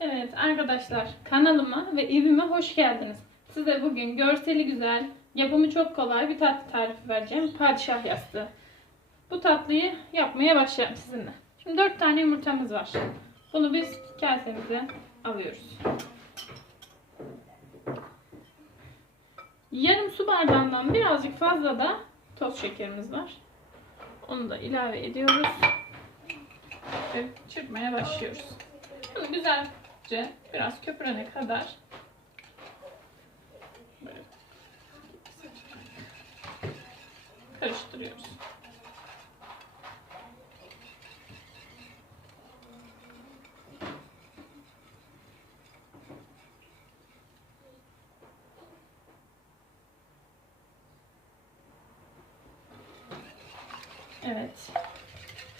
Evet arkadaşlar kanalıma ve evime hoş geldiniz. Size bugün görseli güzel, yapımı çok kolay bir tatlı tarifi vereceğim. Padişah yastığı. Bu tatlıyı yapmaya başlayalım sizinle. Şimdi 4 tane yumurtamız var. Bunu biz kasemize alıyoruz. Yarım su bardağından birazcık fazla da toz şekerimiz var. Onu da ilave ediyoruz. Ve çırpmaya başlıyoruz. Bunu güzelce biraz köpürene kadar karıştırıyoruz. Evet.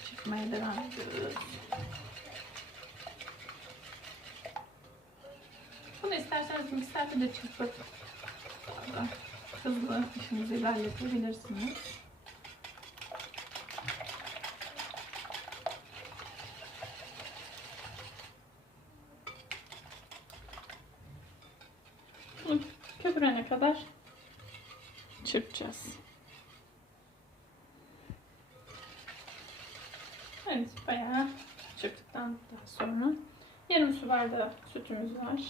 Çıkmaya devam ediyoruz. Bunu isterseniz mikserde de çırpıp hızlı işinizi ilerletebilirsiniz. Bunu köpürene kadar çırpacağız. Evet, bayağı çırptıktan sonra yarım su bardağı sütümüz var.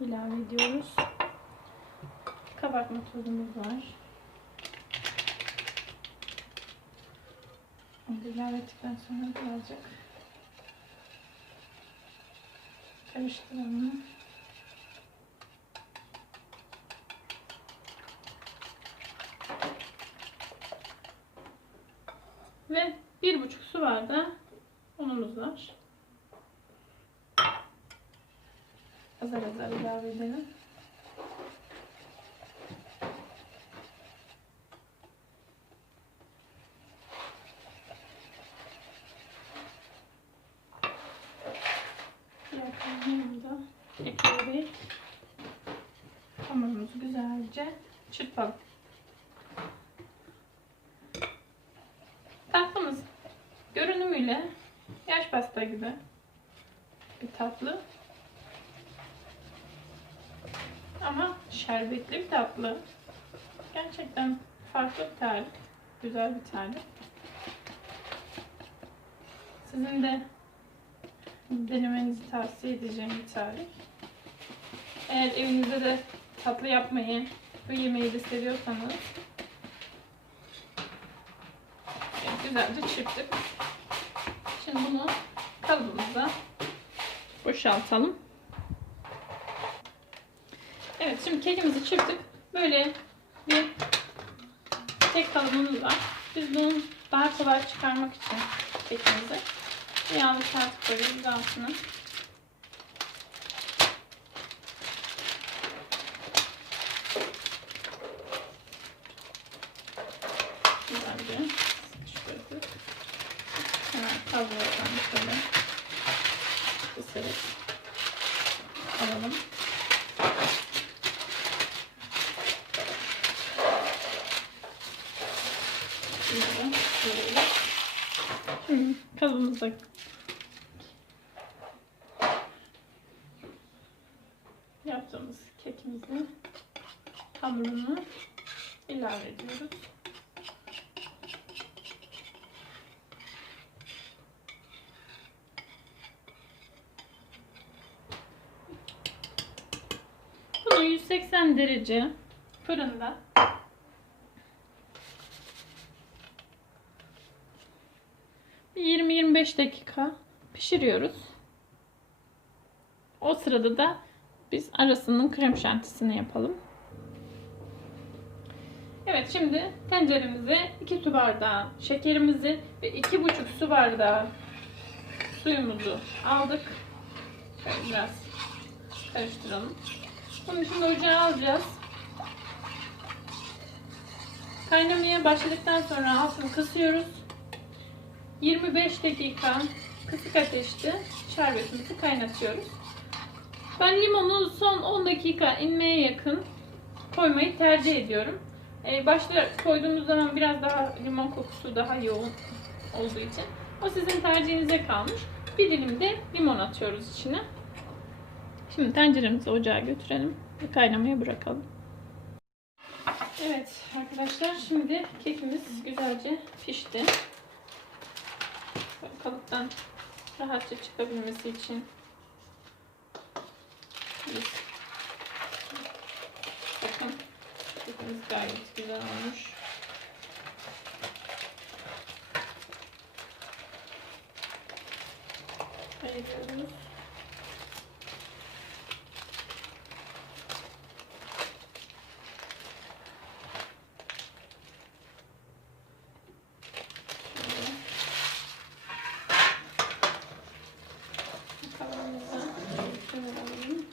İlave ediyoruz. Kabartma tozumuz var. Onu ilave ettikten sonra birazcık karıştıralım. Ve bir buçuk su bardağı unumuz var. Azar azar ilave edelim. Ekleyerek hamurumuzu güzelce çırpalım. Tatlımız görünümüyle yaş pasta gibi bir tatlı. Ama şerbetli bir tatlı. Gerçekten farklı bir tarif. Güzel bir tarif. Sizin de denemenizi tavsiye edeceğim bir tarif. Eğer evinizde de tatlı yapmayı, bu yemeği de seviyorsanız evet, güzelce çırptık. Şimdi bunu kalıbımıza boşaltalım. Evet şimdi kekimizi çırptık. Böyle bir tek kalıbımız var. Biz bunu daha kolay çıkarmak için kekimizi bir yağlı kağıt koyuyoruz altına. Güzelce sıkıştırdık. Hemen kavuralım şöyle. Kısarak alalım. Şimdi kalıbımıza yaptığımız kekimizi hamurunu ilave ediyoruz. Bunu 180 derece fırında bir 20-25 dakika pişiriyoruz. O sırada da biz arasının krem şantisini yapalım. Evet şimdi tenceremize 2 su bardağı şekerimizi ve 2,5 su bardağı suyumuzu aldık. Biraz karıştıralım. Bunu şimdi ocağa alacağız. Kaynamaya başladıktan sonra altını kısıyoruz. 25 dakika kısık ateşte şerbetimizi kaynatıyoruz. Ben limonu son 10 dakika inmeye yakın koymayı tercih ediyorum. Ee, başta koyduğumuz zaman biraz daha limon kokusu daha yoğun olduğu için o sizin tercihinize kalmış. Bir dilim de limon atıyoruz içine. Şimdi tenceremizi ocağa götürelim ve kaynamaya bırakalım. Evet arkadaşlar şimdi kekimiz güzelce pişti. Kalıptan rahatça çıkabilmesi için biz bakın kekimiz gayet güzel olmuş. Ayırıyoruz. Kavanoza şöyle alalım.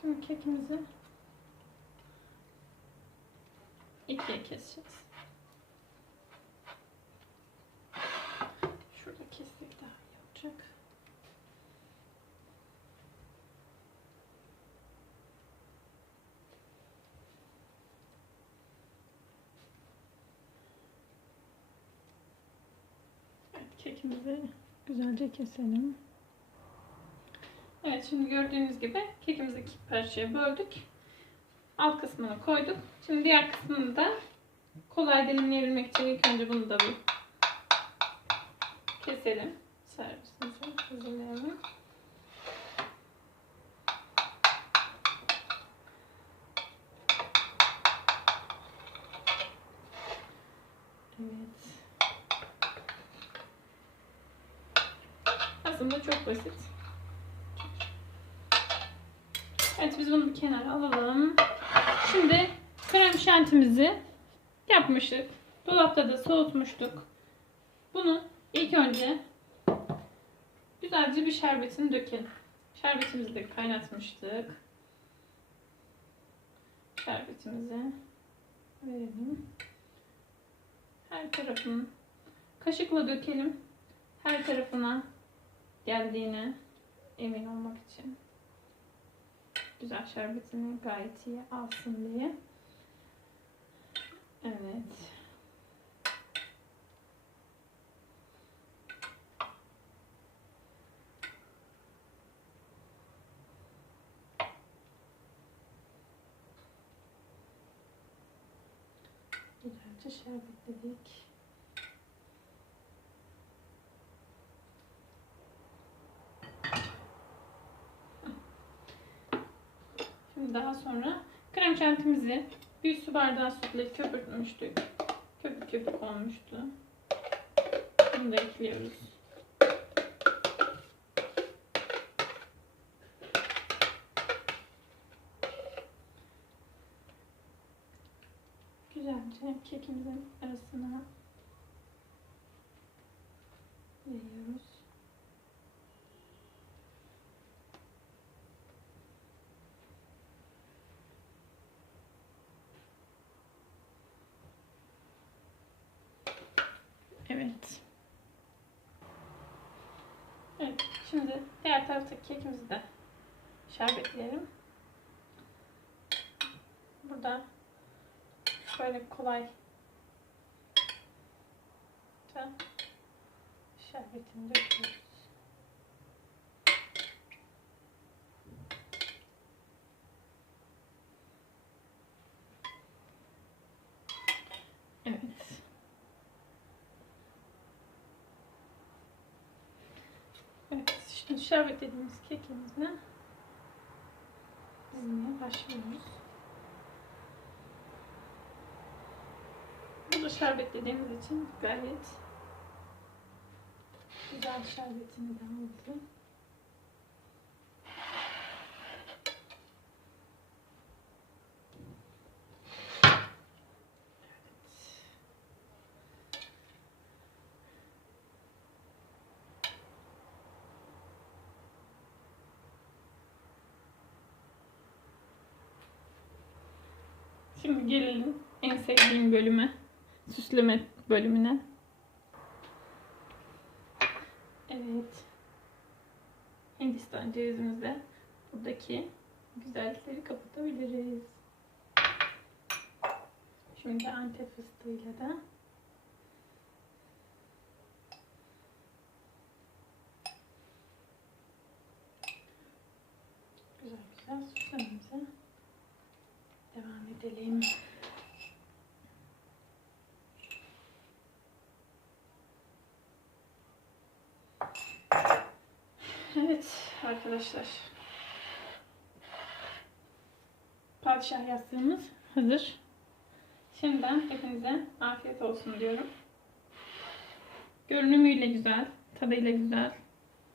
Şimdi kekimizi ikiye keseceğiz. Şurada kessek daha iyi olacak. Evet, kekimizi güzelce keselim. Evet şimdi gördüğünüz gibi kekimizi parçaya böldük. Alt kısmını koyduk. Şimdi diğer kısmını da kolay dilimleyebilmek için ilk önce bunu da bir keselim. Servisimizi hazırlayalım. Evet. Aslında çok basit. Evet biz bunu bir kenara alalım. Şimdi krem şantimizi yapmıştık. Dolapta da soğutmuştuk. Bunu ilk önce güzelce bir şerbetini dökelim. Şerbetimizi de kaynatmıştık. Şerbetimizi verelim. Her tarafını kaşıkla dökelim. Her tarafına geldiğine emin olmak için. Güzel şerbetini gayet iyi alsın diye. Evet. Güzelce şerbetledik. Daha sonra krem şantimizi bir su bardağı sütle köpürtmüştük. Köpük köpük olmuştu. Bunu da ekliyoruz. Güzelce kekimizin arasına yayıyoruz. Evet. Evet. Şimdi diğer taraftaki kekimizi de şerbetleyelim. Burada böyle kolay şerbetini döküyoruz. Evet. Evet, şimdi şerbetlediğimiz kekimizle dizmeye başlıyoruz. Bu da şerbetlediğimiz için gayet güzel şerbetini de aldı. Şimdi gelelim en sevdiğim bölüme. Süsleme bölümüne. Evet. Hindistan cevizimizle buradaki güzellikleri kapatabiliriz. Şimdi antep fıstığıyla da güzel güzel Deleyim. Evet arkadaşlar. Padişah yastığımız hazır. Şimdiden hepinize afiyet olsun diyorum. Görünümüyle güzel, tadıyla güzel.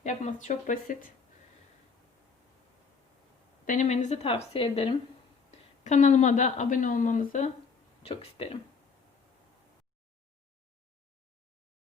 Yapması çok basit. Denemenizi tavsiye ederim. Kanalıma da abone olmanızı çok isterim.